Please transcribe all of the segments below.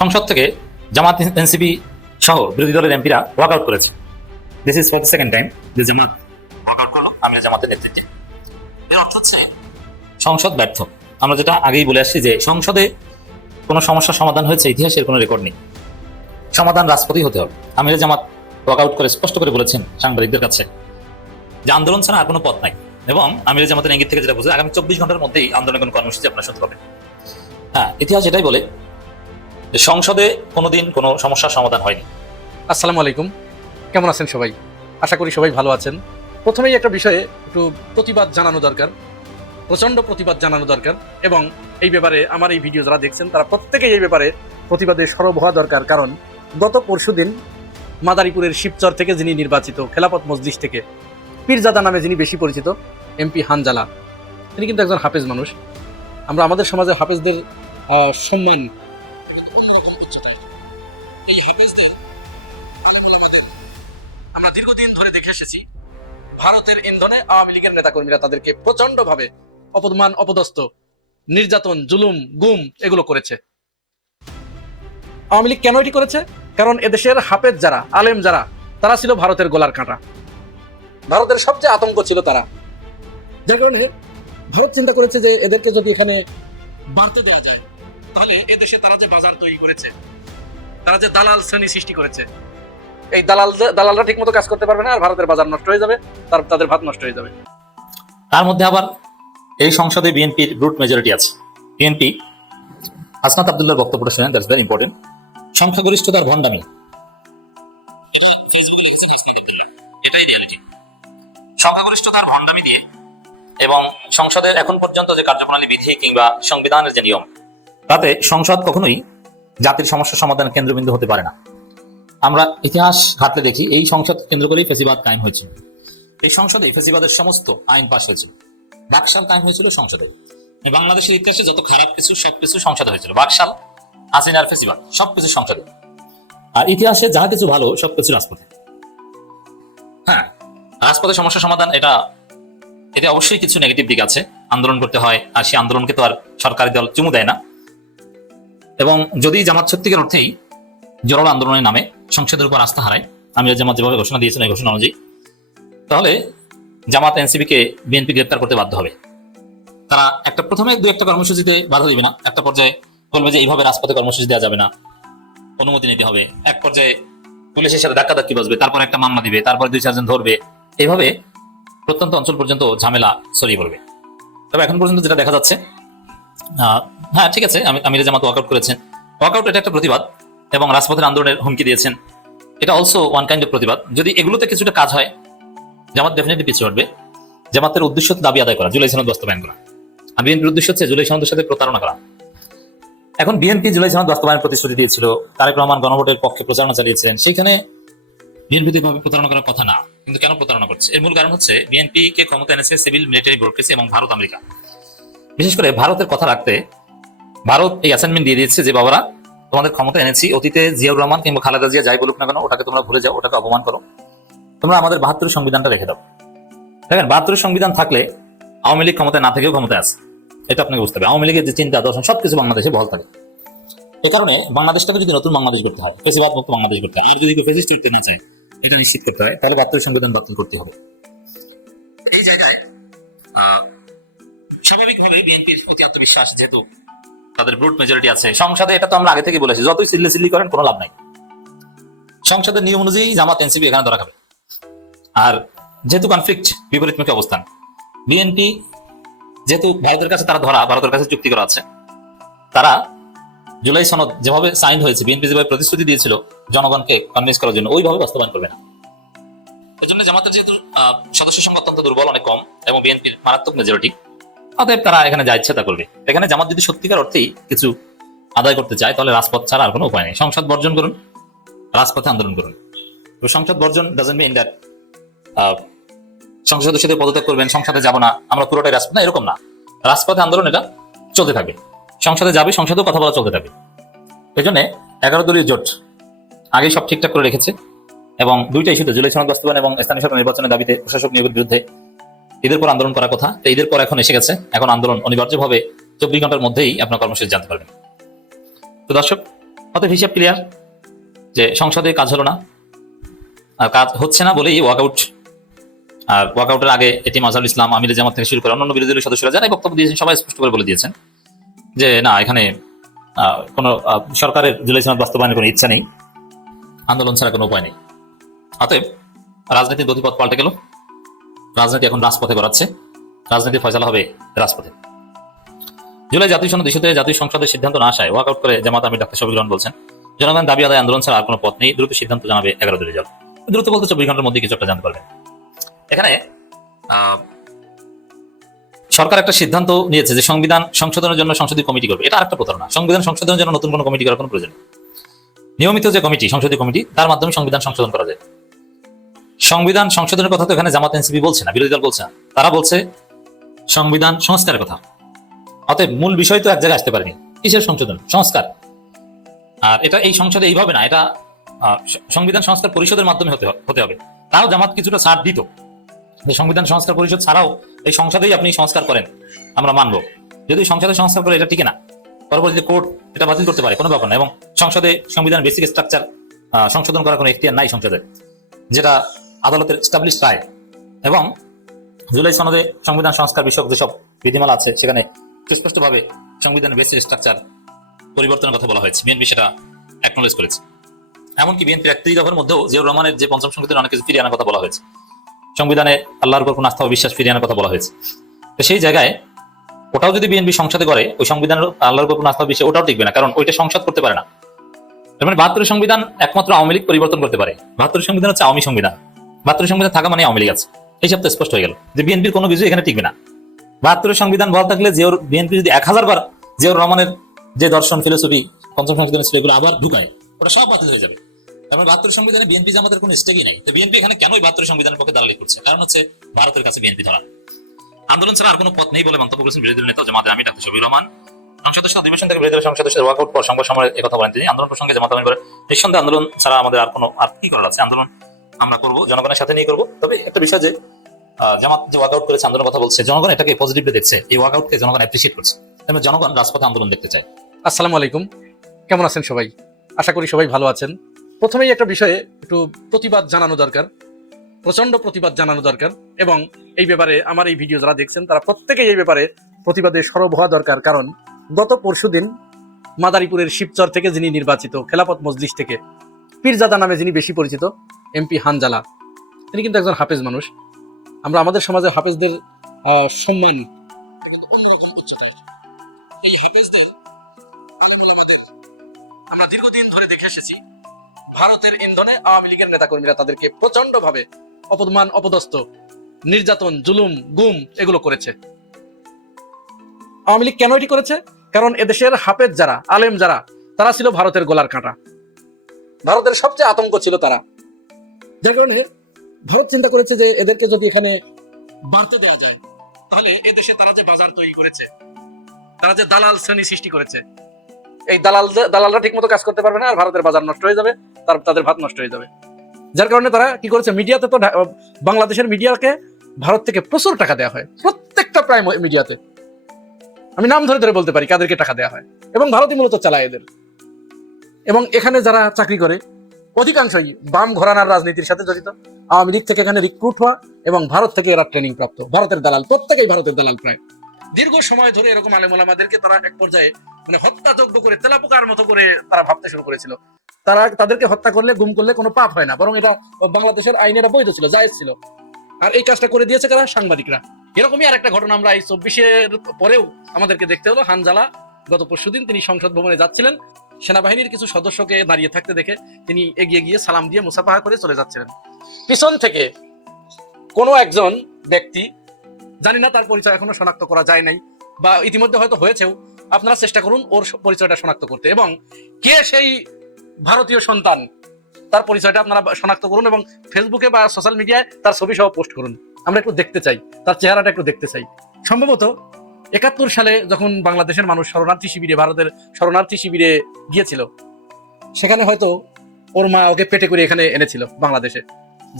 সংসদ থেকে জামাত এনসিপি সহ বিরোধী দলের এমপিরা ওয়াক আউট করেছে। This is for the second time যে জামাত ওয়াক আউট করলো আমির জামাতের নেতৃত্বে। এর অর্থ হচ্ছে সংসদ ব্যর্থ। আমরা যেটা আগেই বলে আসছি যে সংসদে কোনো সমস্যার সমাধান হয়েছে ইতিহাসের কোনো রেকর্ড নেই। সমাধান রাজপথেই হতে হবে। আমির জামাত ওয়াক আউট করে স্পষ্ট করে বলেছেন সাংবাদিকদের কাছে যে আন্দোলন ছাড়া আর কোনো পথ নাই, এবং আমির জামাতের ইঙ্গিত থেকে যেটা বুঝে আগামী 24 ঘন্টার মধ্যেই আন্দোলনের কোনো কর্মসূচি আপনারা শুনতে পাবেন। হ্যাঁ, ইতিহাস এটাই বলে যে সংসদে কোনোদিন কোনো সমস্যার সমাধান হয়নি। আসসালামু আলাইকুম, কেমন আছেন সবাই? আশা করি সবাই ভালো আছেন। প্রথমেই একটা বিষয়ে একটু প্রতিবাদ জানানো দরকার, প্রচণ্ড প্রতিবাদ জানানো দরকার, এবং এই ব্যাপারে আমার এই ভিডিও যারা দেখছেন তারা প্রত্যেকেই এই ব্যাপারে প্রতিবাদে সরব হওয়া দরকার। কারণ গত পরশুদিন মাদারীপুরের শিবচর থেকে যিনি নির্বাচিত, খেলাফত মজলিস থেকে পীরজাদা নামে যিনি বেশি পরিচিত, এমপি হানজালা, তিনি কিন্তু একজন হাফেজ মানুষ। আমরা আমাদের সমাজে হাফেজদের সম্মান এই হাফেজদের আমরা দীর্ঘদিন ধরে দেখে এসেছি। ভারতের ইন্ধনে আওয়ামী লীগের নেতাকর্মীরা তাদেরকে প্রচন্ডভাবে অপমান, অপদস্থ, নির্যাতন, জুলুম, গুম এগুলো করেছে। আওয়ামী লীগ কেন এটি করেছে? কারণ এদেশের হাফেজ যারা, আলেম যারা, তারা ছিল ভারতের গলার কাঁটা। ভারতের সবচেয়ে আতঙ্ক ছিল তারা। যার কারণে ভারত চিন্তা করেছে যে এদেরকে যদি এখানে বাঁধতে দেওয়া যায় তাহলে এদেশে তারা যে বাজার তৈরি করেছে, তারা যে দালাল শ্রেণী সৃষ্টি করেছে, এই দালালরা ঠিক মতো কাজ করতে পারবে না, আর ভারতের বাজার নষ্ট হয়ে যাবে, তাদের ভাত নষ্ট হয়ে যাবে। তার মধ্যে আবার এই সংসদে বিএনপির ব্রুট মেজরিটি আছে। বিএনপি হাসনাত আব্দুল্লাহর বক্তব্যটা শুনেন, দ্যাটস ভেরি ইম্পর্টেন্ট। সংখ্যাগরিষ্ঠতার ভণ্ডামি, এটাই রিয়ালিটি। সংখ্যাগরিষ্ঠতার ভণ্ডামি দিয়ে এবং সংসদের এখন পর্যন্ত যে কার্যপ্রণালী, বিধি কিংবা সংবিধানের যে নিয়ম, তাতে সংসদ কখনোই জাতির সমস্যার সমাধানের কেন্দ্রবিন্দু হতে পারে না। আমরা ইতিহাস ঘাটলে দেখি এই সংসদ কেন্দ্র করেই ফেসিবাদ কায়েম হয়েছিল। এই সংসদে ফেসিবাদের সমস্ত আইন পাশ হয়েছিল। বাকশাল কায়েম হয়েছিল সংসদে। বাংলাদেশের ইতিহাসে যত খারাপ কিছু সবকিছু সংসদে হয়েছিল। বাকশাল, হাসিনার ফেসিবাদ সবকিছু সংসদে। আর ইতিহাসে যাহা কিছু ভালো সবকিছু রাজপথে। হ্যাঁ, রাজপথে সমস্যা সমাধান, এতে অবশ্যই কিছু নেগেটিভ দিক আছে। আন্দোলন করতে হয়, আর সেই আন্দোলনকে তো আর সরকারি দল চুমু দেয় না। এবং যদি জামাত সত্যিকার অর্থেই জোরালো আন্দোলনের নামে সংসদের উপর আস্থা হারায়, আমির জামাত যেভাবে ঘোষণা দিয়েছেন এই ঘোষণা অনুযায়ী, তাহলে জামাত এনসিপিকে বিএনপি গ্রেপ্তার করতে বাধ্য হবে। তারা প্রথমে দু একটা কর্মসূচিতে বাধা দিবে না, একটা পর্যায়ে বলবে যে এইভাবে রাজপথে কর্মসূচি দেওয়া যাবে না, অনুমতি নিতে হবে। এক পর্যায়ে পুলিশের সাথে ধাক্কাধাক্কি বাজবে, তারপর একটা মামলা দিবে, তারপর 2-4 জন ধরবে। এইভাবে প্রত্যন্ত অঞ্চল পর্যন্ত ঝামেলা ছড়িয়ে পড়বে। তবে এখন পর্যন্ত যেটা দেখা যাচ্ছে, হ্যাঁ ঠিক আছে, আমির জামাত ওয়াকআউট করেছেন। ওয়াকআউট এটা একটা প্রতিবাদ, এবং রাজপথের আন্দোলনের হুমকি দিয়েছেন, এটা অলসো ওয়ান কাইন্ড অফ প্রতিবাদ। যদি এগুলোতে কিছুটা কাজ হয়, জামাত ডেফিনেটলি পিছিয়ে উঠবে। জামাতের উদ্দেশ্য দাবি আদায় করা, জুলাই সনদ বাস্তবায়ন করা। আর বিএনপির উদ্দেশ্য হচ্ছে জুলাই সনদের সাথে প্রতারণা করা। এখন বিএনপি জুলাই সনদ বাস্তবায়নের প্রতিশ্রুতি দিয়েছিল, তারেক রহমান গণভোটের পক্ষে প্রচারণা চালিয়েছেন, সেখানে বিএনপি প্রতারণা করার কথা না, কিন্তু কেন প্রতারণা করছে? এর মূল কারণ হচ্ছে বিএনপি কে ক্ষমতা এনেছে সিভিল মিলিটারি ব্যুরোক্রেসি এবং ভারত আমেরিকা। বিশেষ করে ভারতের কথা রাখতে ভারত এই অ্যাসাইনমেন্ট দিয়ে দিয়েছে যে বাবারা, তোমাদের ক্ষমতা এনেছি, অতীতে জিয়াউর রহমান কিংবা খালেদা জিয়া যাই বলুক না কেন ওটাকে তোমরা ভুলে যাও, ওটাকে অপমান করো, তোমরা আমাদের 72 সংবিধানটা রেখে দাও। দেখেন, 72 সংবিধান থাকলে আওয়ামী লীগ ক্ষমতায় না থেকেও ক্ষমতায় আছে, এটা আপনাকে বুঝতে হবে। আওয়ামী লীগের যে চিন্তা দর্শন সবকিছু বাংলাদেশে বহাল থাকে। এ কারণে বাংলাদেশটাকে যদি নতুন বাংলাদেশ করতে হয়, ফেসিবাদ মুক্ত বাংলাদেশ করতে হয়, আর যদি কেউ ফেসিস্ট করতে না চায় এটা নিশ্চিত করতে হয়, তাহলে 72 সংবিধান বাতিল করতে হবে। এই জায়গায় স্বাভাবিকভাবেই বিএনপির অতি আত্মবিশ্বাস, যেহেতু তাদের ব্রুট মেজরিটি আছে সংসদে। এটা তো আমরা আগে থেকে বলেছি, যতই সিল্লি করেন কোনো লাভ নাই। সংসদের নিয়ম অনুযায়ী জামাত এনসিপি এখানে ধরা খাবে। আর যেহেতু কনফ্লিক্ট, বিপরীতমুখী অবস্থান, বিএনপি যেহেতু ভারতের কাছে তারা ধরা, ভারতের কাছে চুক্তি করা আছে, তারা জুলাই সনদ যেভাবে সাইন হয়েছে, বিএনপি যেভাবে প্রতিশ্রুতি দিয়েছিল জনগণকে কনভিন্স করার জন্য, ওইভাবে বাস্তবায়ন করবে না। এই জন্য জামাতের যেহেতু সদস্য সংখ্যা অত্যন্ত দুর্বল, অনেক কম, এবং বিএনপির মারাত্মক মেজরিটি, অতএব তারা এখানে যা ইচ্ছে তা করবে। এখানে জামাত যদি সত্যিকার অর্থেই কিছু আদায় করতে চায়, তাহলে রাজপথ ছাড়া আর কোনো উপায় নেই। সংসদ বর্জন করুন, রাজপথে আন্দোলন করুন। সংসদ বর্জন ডাজন্ট মিন দ্যাট সংসদ সদস্যদের পদত্যাগ করবেন, সংসদে যাব না, আমরা পুরোটাই রাজপথ, না, এরকম না। রাজপথে আন্দোলন এটা চলতে থাকবে, সংসদে যাবে, সংসদেও কথা বলা চলতে থাকবে। এই জন্য 11 দলীয় জোট আগেই সব ঠিকঠাক করে রেখেছে, এবং দুইটা ইস্যুতে, জুলাই সনদ বাস্তবায়ন এবং স্থানীয় সরকার নির্বাচনের দাবিতে প্রশাসক নিয়োগের বিরুদ্ধে ঈদের পর আন্দোলন করার কথা। তো ঈদের পর এখন এসে গেছে, এখন আন্দোলন অনিবার্যভাবে 24 ঘন্টার মধ্যেই আপনার কর্মসূচি জানতে পারবেন। তো দর্শক, অতএব হিসাব ক্লিয়ার যে সংসদে কাজ হলো না, আর কাজ হচ্ছে না বলেই ওয়াকআউট। আর ওয়াকআউটের আগে এটিএম আজহারুল ইসলাম, আমির জামাত থেকে শুরু করে অন্যান্য বিরোধী দলের সদস্যরা যারাই বক্তব্য দিয়েছেন সবাই স্পষ্ট করে বলে দিয়েছেন যে না, এখানে কোনো সরকারের জুলাই সনদ বাস্তবায়নের কোনো ইচ্ছা নেই, আন্দোলন ছাড়া কোনো উপায় নেই। অতএব রাজনীতির গতিপথ পাল্টে গেল, রাজনীতি এখন রাজপথে গড়াচ্ছে, রাজনীতির ফয়সালা হবে রাজপথে। জুলাই জাতীয় সনদ ইস্যুতে জাতীয় সংসদের সিদ্ধান্ত না আসায় ওয়াকআউট করে জামাত আমির ডাক্তার শফিকুর রহমান বলছেন, জনগণ দাবি আদায় আন্দোলন ছাড়া আর কোনো পথ নেই, দ্রুত সিদ্ধান্ত জানাবে 11 দলীয় দল। দ্রুত বলতে 24 ঘন্টার মধ্যে কিছু একটা জানতে পারবেন। এখানে সরকার একটা সিদ্ধান্ত নিয়েছে যে সংবিধান সংশোধনের জন্য সংসদীয় কমিটি করবে, এটা আরেকটা প্রতারণা। সংবিধান সংশোধনের জন্য নতুন কোনো কমিটি করার কোনো প্রয়োজন নেই। নিয়মিত যে কমিটি, সংসদীয় কমিটি, তার মাধ্যমে সংবিধান সংশোধন করা যায়। সংবিধান সংশোধনের কথা তো এখানে জামাত এনসিপি বলছে না, বিরোধী দল বলছে না, তারা বলছে সংবিধান সংস্কারের কথা। অতএব মূল বিষয় তো এক জায়গায় আসতে পারেনি, কিসের সংশোধন? সংস্কার। আর এটা এই সংসদে এইভাবে না, এটা সংবিধান সংস্কার পরিষদের মাধ্যমে হতে হবে। তাও জামাত কিছুটা ছাড় দিত যে সংবিধান সংস্কার পরিষদ ছাড়াও এই সংসদেই আপনি সংস্কার করেন, আমরা মানবো। যদি সংসদে সংস্কার করে এটা ঠিক না, পরবর্তীতে কোর্ট এটা বাতিল করতে পারে, কোনো ব্যাপার না। এবং সংসদে সংবিধান বেসিক স্ট্রাকচার সংশোধন করার কোনো এখতিয়ার নাই সংসদে, যেটা আদালতের এস্টাবলিশ রায়। এবং জুলাই সনদে সংবিধান সংস্কার বিষয়ক যেসব বিধিমালা আছে সেখানে সুস্পষ্টভাবে সংবিধানের বেসিক স্ট্রাকচার পরিবর্তনের কথা বলা হয়েছে, বিএনপি সেটা অ্যাকনোলেজ করেছে। এমনকি বিএনপির 31 দফার মধ্যেও জিয়াউর রহমানের যে পঞ্চম সংবিধানের অনেক কিছু ফিরিয়ে আনার কথা বলা হয়েছে, সংবিধানে আল্লাহর উপর কোন আস্থা ও বিশ্বাস ফিরিয়ে আনার কথা বলা হয়েছে। তো সেই জায়গায় ওটাও যদি বিএনপি সংসদে করে, ওই সংবিধানের আল্লাহর উপর কোন আস্থা বিশ্বাস ওটাও টিকবে না, কারণ ওইটা সংসদ করতে পারে না। তার মানে 72 সংবিধান একমাত্র আওয়ামী লীগ পরিবর্তন করতে পারে। 72 সংবিধান হচ্ছে আওয়ামী সংবিধান, 72 সংবিধান থাকা মানে আওয়ামী লীগ আছে। এই সব তো স্পষ্ট হয়ে গেল যে বিএনপির কোনো কিছু এখানে টিকবে না। 72 সংবিধান বল থাকলে বিএনপি যদি 1000 বার জিয়াউর রহমানের যে দর্শন ফিলোসফি পঞ্চম সংবিধানে ছিল এগুলো আবার ঢুকায়, ওটা সব বাতিল হয়ে যাবে। তারপর 72 সংবিধানে বিএনপি জামাতের কোনো স্টেকই নাই। তো বিএনপি এখানে কেন 72 সংবিধানের পক্ষে দালালি করছে? কারণ হচ্ছে ভারতের কাছে বিএনপি ধরা। আন্দোলন ছাড়া আর কোনো পথ নেই বলে মন্তব্য করেছেন বিরোধী দল নেতা জামাত আমির ডাক্তার শফিকুর রহমান। সংসদ অধিবেশন থেকে বিরোধী দলের সংসদ সদস্যদের ওয়াকআউট পর সংবাদ সম্মেলনে একথা বলেন তিনি। আন্দোলন প্রসঙ্গে জামাত আমির বলেন, নিঃসন্দেহে আন্দোলন ছাড়া আমাদের আর কি করার আছে? আন্দোলন আমরা করব, জনগণের সাথে নিয়ে করব। তবে একটা বিষয় যে জামাত যে ওয়াকআউট করেছে, আন্দোলনের কথা বলছে, জনগণ এটাকে পজিটিভলি দেখছে, এই ওয়াকআউটকে জনগণ অ্যাপ্রিশিয়েট করছে। তাহলে জনগণ রাজপথে আন্দোলন দেখতে চায়। আসসালামু আলাইকুম, কেমন আছেন সবাই? আশা করি সবাই ভালো আছেন। প্রথমেই একটা বিষয়ে একটু প্রতিবাদ জানানো দরকার, প্রচন্ড প্রতিবাদ জানানো দরকার। এবং এই ব্যাপারে আমার এই ভিডিও যারা দেখছেন তারা প্রত্যেকেই এই ব্যাপারে প্রতিবাদে সরব হওয়া দরকার। কারণ গত পরশুদিন মাদারীপুরের শিবচর থেকে যিনি নির্বাচিত, খেলাফত মজলিস থেকে পীরজাদা নামে যিনি বেশি পরিচিত, এমপি হানজালা, তিনি কিন্তু একজন হাফেজ মানুষ। আমরা আমাদের সমাজে হাফেজদের সম্মান এই হাফেজদের আলেমুলামাদের আমরা দীর্ঘদিন ধরে দেখে এসেছি। ভারতের ইন্ধনে আওয়ামী লীগের নেতাকর্মীরা তাদেরকে প্রচন্ড ভাবে অপমান, অপদস্থ, নির্যাতন, জুলুম, গুম এগুলো করেছে। আওয়ামী লীগ কেন এটি করেছে? কারণ এদেশের হাফেজ যারা, আলেম যারা, তারা ছিল ভারতের গলার কাঁটা, ভারতের সবচেয়ে আতঙ্ক ছিল তারা। যার কারণে ভারত চিন্তা করেছে যে এদেরকে যদি এখানে বাড়তে দেওয়া যায় তাহলে এদেশে তারা যে বাজার তৈরি করেছে, তারা যে দালাল শ্রেণী সৃষ্টি করেছে, এই দালালরা ঠিক মতো কাজ করতে পারবে না, আর ভারতের বাজার নষ্ট হয়ে যাবে, তাদের ভাত নষ্ট হয়ে যাবে। যার কারণে তারা কি করেছে, মিডিয়াতে তো বাংলাদেশের মিডিয়াকে ভারত থেকে প্রচুর টাকা দেওয়া হয়, প্রত্যেকটা প্রায় মিডিয়াতে আমি নাম ধরে ধরে বলতে পারি কাদেরকে টাকা দেওয়া হয়, এবং ভারতই মূলত চালায় এদের। এবং এখানে যারা চাকরি করে অধিকাংশই বাম ঘরানার রাজনীতির সাথে জড়িত। আওয়ামী লীগ থেকে এখানে রিক্রুট হওয়া এবং ভারত থেকে এরা ট্রেনিং প্রাপ্ত, ভারতের দালাল, প্রত্যেকেই ভারতের দালাল। প্রায় দীর্ঘ সময় ধরে এরকম আলেমুলামাদেরকে তারা এক পর্যায়ে মানে হত্যাযজ্ঞ করে, তেলাপোকার মতো করে তারা ভাবতে শুরু করেছিল। তাদেরকে হত্যা করলে, গুম করলে কোনো পাপ হয় না, বরং এটা বাংলাদেশের আইনে এটা বৈধ ছিল, জায়েজ ছিল। আর এই কাজটা করে দিয়েছে কারা? সাংবাদিকরা। এরকমই আর একটা ঘটনা আমরা এই 24-এর পরেও আমাদেরকে দেখতে হলো। হানজালা গত পরশুদিন তিনি সংসদ ভবনে যাচ্ছিলেন, সেনাবাহিনীর কিছু সদস্যকে দাঁড়িয়ে থাকতে দেখে তিনি এগিয়ে গিয়ে সালাম দিয়ে মুসাফাহা করে চলে যাচ্ছিলেন। পিছন থেকে কোনো একজন ব্যক্তি, জানি না তার পরিচয় এখনো শনাক্ত করা যায় নাই, বা ইতিমধ্যে হয়তো হয়েছেও, আপনারা চেষ্টা করুন ওর পরিচয়টা শনাক্ত করতে, এবং কে সেই ভারতীয় সন্তান তার পরিচয়টা আপনারা শনাক্ত করুন, এবং ফেসবুকে বা সোশ্যাল মিডিয়ায় তার ছবি সহ পোস্ট করুন। আমরা একটু দেখতে চাই, তার চেহারাটা একটু দেখতে চাই। সম্ভবত 71 সালে যখন বাংলাদেশের মানুষ শরণার্থী শিবিরে, ভারতের শরণার্থী শিবিরে গিয়েছিল, সেখানে হয়তো ওর মা ওকে পেটে করে এখানে এনেছিল বাংলাদেশে,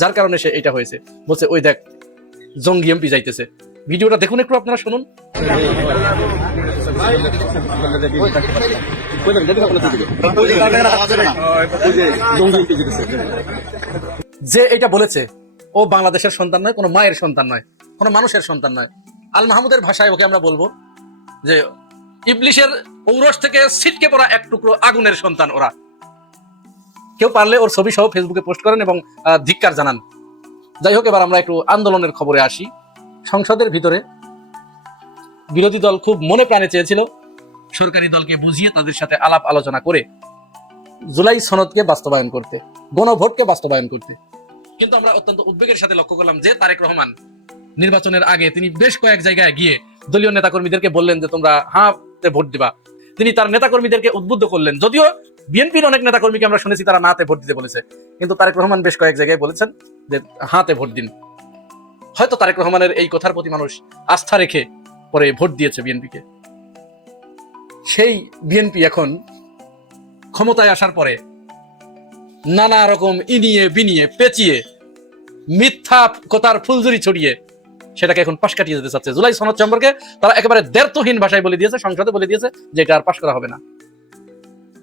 যার কারণে সে এটা হয়েছে। বলছে ওই দেখ জঙ্গি এমপি যাইতেছে। ভিডিওটা দেখুন একটু, আপনারা শুনুন। যে এটা বলেছে ও বাংলাদেশের সন্তান নয়, কোনো মায়ের সন্তান নয়, কোনো মানুষের সন্তান নয়। আল মাহমুদের ভাষায় ওকে আমরা বলবো যে ইবলিশের ঔরস থেকে ছিটকে পড়া এক টুকরো আগুনের সন্তান ওরা। কেউ পারলে ওর ছবি সহ ফেসবুকে পোস্ট করেন এবং ধিক্কার জানান। যাই হোক, এবার আমরা একটু আন্দোলনের খবরে আসি। সংসদের ভিতরে বিরোধী দল খুব মনে প্রাণে চেয়েছিল সরকারি দলকে বুঝিয়ে তাদের সাথে আলাপ আলোচনা করে জুলাই সনদকে বাস্তবায়ন করতে, গণভোটকে বাস্তবায়ন করতে। কিন্তু আমরা অত্যন্ত উদ্বেগের সাথে লক্ষ্য করলাম যে তারেক রহমান নির্বাচনের আগে তিনি বেশ কয়েক জায়গায় গিয়ে দলীয় নেতাকর্মীদেরকে বললেন যে তোমরা হাতে ভোট দিবা। তিনি তার নেতাকর্মীদেরকে উদ্বুদ্ধ করলেন। যদিও বিএনপির অনেক নেতাকর্মীকে আমরা শুনেছি তারা নাতে ভোট দিতে বলেছে, কিন্তু তারেক রহমান বেশ কয়েক জায়গায় বলেছেন যে হাতে ভোট দিন। হয়তো তারেক রহমানের এই কথার প্রতি মানুষ আস্থা রেখে পরে ভোট দিয়েছে বিএনপিকে। সেই বিএনপি এখন ক্ষমতায় আসার পরে নানা রকম ইনিয়ে বিনিয়ে পেঁচিয়ে মিথ্যা কথার ফুলঝুরি ছড়িয়ে সেটাকে এখন পাশ কাটিয়ে যেতে চাচ্ছে। জুলাই সনদ সম্পর্কে তারা একেবারে দ্ব্যর্থহীন ভাষায় বলে দিয়েছে, সংসদে বলে দিয়েছে যে এটা আর পাশ করা হবে না।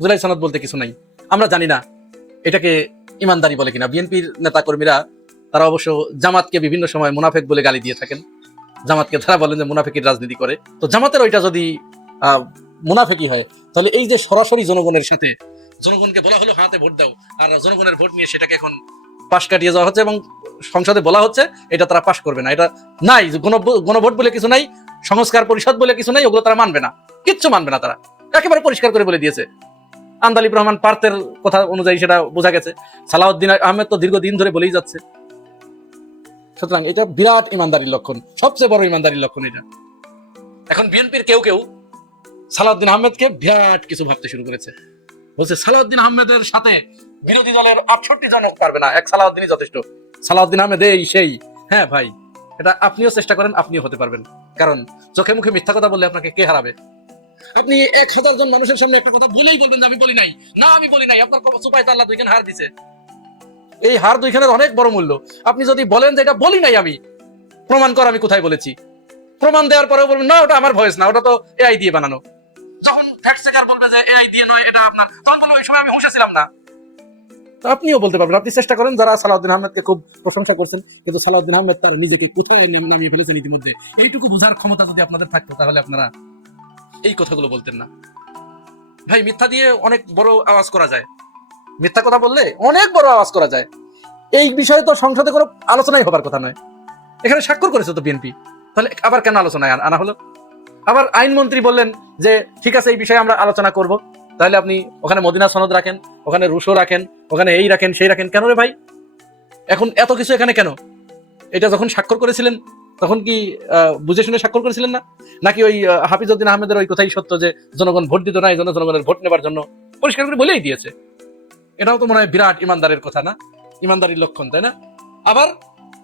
জুলাই সনদ বলতে কিছু নাই। আমরা জানি না এটাকে ইমানদারি বলে কিনা। বিএনপির নেতা কর্মীরা তারা অবশ্য জামাতকে বিভিন্ন সময় মুনাফেক বলে গালি দিয়ে থাকেন। জামাতকে তারা বলেন যে মুনাফেকির রাজনীতি করে। তো জামাতের ওইটা যদি মুনাফেকি হয়, তাহলে এই যে সরাসরি জনগণের সাথে জনগণকে বলা হলো হাতে ভোট দাও, আর জনগণের ভোট নিয়ে সেটাকে এখন পাশ কাটিয়ে যাওয়া হচ্ছে এবং সংসদে বলা হচ্ছে এটা তারা পাশ করবে না। এটা নাই, গণভোট বলে কিছু নাই, সংস্কার পরিষদ বলে কিছু নাই, ওগুলো তারা মানবে না, কিচ্ছু মানবে না। তারা একেবারে পরিষ্কার করে বলে দিয়েছে। আন্দালিব রহমান পার্থের কথা অনুযায়ী সেটা বোঝা গেছে। সালাউদ্দিন আহমেদ তো দীর্ঘদিন ধরে বলেই যাচ্ছে। সুতরাং এটা বিরাট ইমানদারির লক্ষণ, সবচেয়ে বড় ইমানদারির লক্ষণ এটা। এখন বিএনপির কেউ কেউ সালাউদ্দিন আহমেদকে বিরাট কিছু ভাবতে শুরু করেছে। বলছে সালাউদ্দিন আহমেদের সাথে বিরোধী দলের 68 জন পারবে না, এক সালাউদ্দিনই যথেষ্ট। সালাউদ্দিন আহমেদ এই সেই। হ্যাঁ ভাই, এটা আপনিও চেষ্টা করেন, আপনিও হতে পারবেন। কারণ চোখে মুখে মিথ্যা কথা বললে আপনাকে কে হারাবে? আপনি 1000 জন মানুষের সামনে একটা কথা বলেই বলবেন যে আমি বলি নাই, না আমি বলি নাই। আপনার চোপায় তো আল্লাহ 2খান হার দিছে। এই হার 2খানের অনেক বড় মূল্য। আপনি যদি বলেন যে এটা বলি নাই আমি, প্রমাণ কর আমি কোথায় বলেছি, প্রমাণ দেওয়ার পরেও বলবেন না ওটা আমার ভয়েস না, ওটা তো এআই দিয়ে বানানো। যখন ফ্যাক্ট চেকার বলবে যে এআই দিয়ে নয় এটা আপনার, তখন বলবো ওই সময় আমি হুঁশে ছিলাম না। আপনিও বলতে পারবেন। আপনি চেষ্টা করেন। যারা সালাউদ্দিন আহমেদকে খুব প্রশংসা করছেন, কিন্তু সালাউদ্দিন আহমেদ তার নিজেকে কোথায় নামিয়ে ফেলেছেন ইতিমধ্যে, এইটুকু বোঝার ক্ষমতা যদি আপনাদের থাকতো তাহলে আপনারা এই কথাগুলো বলতেন না। ভাই, মিথ্যা দিয়ে অনেক বড় আওয়াজ করা যায়, মিথ্যা কথা বললে অনেক বড় আওয়াজ করা যায়। এই বিষয়ে তো সংসদে কোনো আলোচনাই হবার কথা নয়। এখানে স্বাক্ষর করেছে তো বিএনপি, তাহলে আবার কেন আলোচনায় আনা হলো? আবার আইনমন্ত্রী বললেন যে ঠিক আছে এই বিষয়ে আমরা আলোচনা করব। তাহলে আপনি ওখানে মদিনা সনদ রাখেন, ওখানে রুশো রাখেন, ওখানে এই রাখেন সেই রাখেন, কেন রে ভাই? এখন এত কিছু এখানে কেন? এটা যখন স্বাক্ষর করেছিলেন তখন কি বুঝে শুনে স্বাক্ষর করেছিলেন না? নাকি ওই হাফিজউদ্দিন আহমেদের ওই কথাই সত্য যে জনগণ ভোট দিত না, এই জন্য জনগণের ভোট নেবার জন্য পরিষ্কার করে বলেই দিয়েছে? এটাও তো মনে হয় বিরাট ইমানদারের কথা না, ইমানদারির লক্ষণ, তাই না? আবার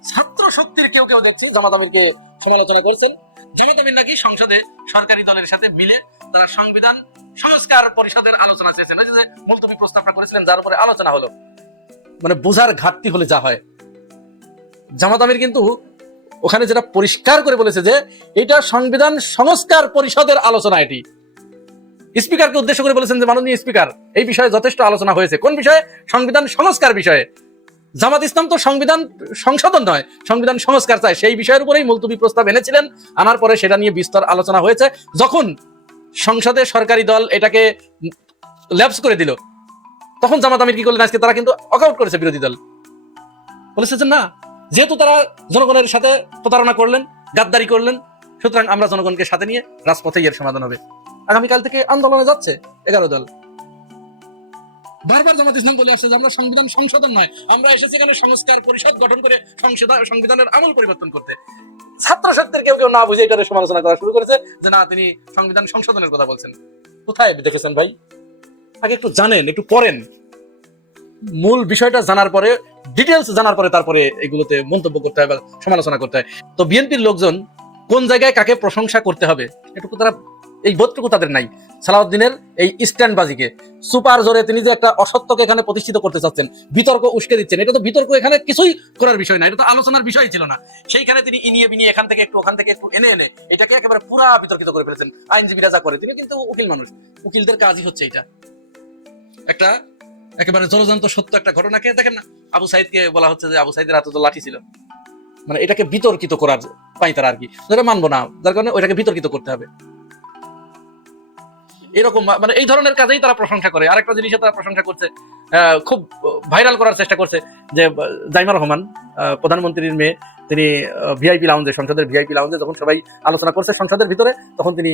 ছাত্র শক্তির কেউ কেউ দেখছি জামাত আমিরকে সমালোচনা করছেন। জামাত আমির নাকি সংসদে সরকারি দলের সাথে মিলে তারা সংবিধান সংস্কার পরিষদের আলোচনা চেয়েছেন। ওই যে মুলতবি প্রস্তাবটা করেছিলেন যার উপরে আলোচনা হলো। মানে বোঝার ঘাটতি হলে যা হয়। জামাত আমির কিন্তু ওখানে যেটা পরিষ্কার করে বলেছে যে এটা সংবিধান সংস্কার পরিষদের আলোচনা। এটি স্পিকারকে উদ্দেশ্য করে বলেছেন যে মাননীয় স্পিকার এই বিষয়ে যথেষ্ট আলোচনা হয়েছে। কোন বিষয়ে? সংবিধান সংস্কার বিষয়ে। জামাত ইসলাম তো সংবিধান সংশোধন নয়, সংবিধান সংস্কার চায়। সেই বিষয়ের উপরেই মুলতবি প্রস্তাব এনেছিলেন, আনার পরে সেটা নিয়ে বিস্তর আলোচনা হয়েছে। যখন সংসদে সরকারি দল এটাকে ল্যাপস করে দিল, তখন জামাত আমির কি করলেন? আজকে তারা কিন্তু ওয়াকআউট করেছে বিরোধী দল। বলেছেন না, যেহেতু তারা জনগণের সাথে প্রতারণা করলেন, গাদ্দারি করলেন, সুতরাং আমরা জনগণকে সাথে নিয়ে রাজপথে এর সমাধান হবে। আগামীকাল থেকে আন্দোলনে যাচ্ছে 11 দল। বারবার জামাত ইসলাম বলে আসছে যে আমরা সংবিধান সংশোধন নয়, আমরা এসেছি এখানে সংস্কার পরিষদ গঠন করে সংবিধানের আমল পরিবর্তন করতে। ছাত্র শক্তির কেউ কেউ না বুঝে এটার সমালোচনা করা শুরু করেছে যে না তিনি সংবিধান সংশোধনের কথা বলছেন। কোথায় দেখেছেন ভাই? আগে একটু জানেন, একটু পড়েন, মূল বিষয়টা জানার পরে, ডিটেলস জানার পরে তারপরে এগুলোতে মন্তব্য করতে হয় বা সমালোচনা করতে হয়। তো বিএনপির লোকজন কোন জায়গায় কাকে প্রশংসা করতে হবে এটুকু তারা এই বোধটুকু তাদের নাই। সালাউদ্দিনের এই স্ট্যান্ডবাজিকে সুপার জোরে তিনি যে একটা অসত্যকে এখানে প্রতিষ্ঠিত করতে চাচ্ছেন, বিতর্ক উস্কে দিচ্ছেন, এটা তো বিতর্ক এখানে কিছুই করার বিষয় না, এটা তো আলোচনার বিষয় ছিল না। সেইখানে তিনি ইনিয়ে বিনিয়ে এখান থেকে একটু ওখান থেকে একটু এনে এনে এটাকে একেবারে পুরা বিতর্কিত করে ফেলেছেন। আইনজীবীরা যা করে, তিনি কিন্তু উকিল মানুষ, উকিলদের কাজই হচ্ছে এটা। একটা একেবারে জলজান্ত সত্য একটা ঘটনাকে দেখেন না, আবু সাইদকে বলা হচ্ছে যে আবু সাইদের হাতে তো লাঠি ছিল, মানে এটাকে বিতর্কিত করার পাই তারা আর কি, যেটা মানবো না, যার কারণে ওইটাকে বিতর্কিত করতে হবে। এরকম মানে এই ধরনের কাজেই তারা প্রশংসা করে। আরেকটা জিনিসে তারা প্রশংসা করছে, খুব ভাইরাল করার চেষ্টা করছে যে জাইমা রহমান, প্রধানমন্ত্রীর মেয়ে, তিনি ভিআইপি লাউঞ্জে, সংসদের ভিআইপি লাউঞ্জে যখন সবাই আলোচনা করছে সংসদের ভিতরে, তখন তিনি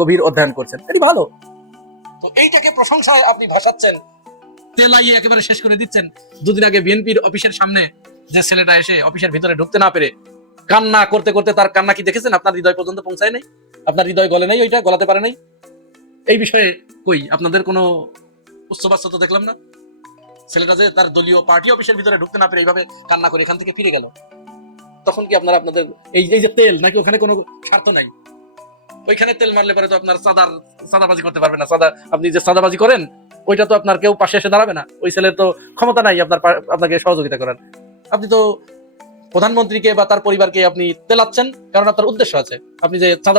গভীর অধ্যয়ন করছেন, এটি ভালো। তো এইটাকে প্রশংসায় আপনি ভাসাচ্ছেন, তেলাইয়ে একেবারে শেষ করে দিচ্ছেন। দুদিন আগে বিএনপির অফিসের সামনে যে ছেলেটা এসে অফিসের ভিতরে ঢুকতে না পেরে কান্না করতে করতে, তার কান্না কি দেখেছেন? আপনার হৃদয় পর্যন্ত পৌঁছায় নাই, আপনার হৃদয় গলে নাই, ওইটা গলাতে পারে নাই। এই বিষয়ে কই আপনাদের কোনো উচ্চবাচ্য দেখলাম না। ছেলেটা যে তার দলীয় পার্টি অফিসের ভিতরে ঢুকতে না পেরে এইভাবে কান্না করে এখান থেকে ফিরে গেল, তখন কি আপনারা আপনাদের এই যে তেল নাকি ওখানে কোনো স্বার্থ নাই? ওইখানে তেল মারলে পরে তো আপনার সাদাবাজি করতে পারবে না। আপনি যে সাদাবাজি করেন ওইটা তো আপনার কেউ পাশে এসে দাঁড়াবে না। ওই ছেলের তো ক্ষমতা নাই আপনাকে সহযোগিতা করার। আপনি তো প্রধানমন্ত্রীকে বা তার পরিবারকে আপনি তেলাচ্ছেন, কারণ আপনার উদ্দেশ্য আছে। আপনি যে চাঁদাবাজি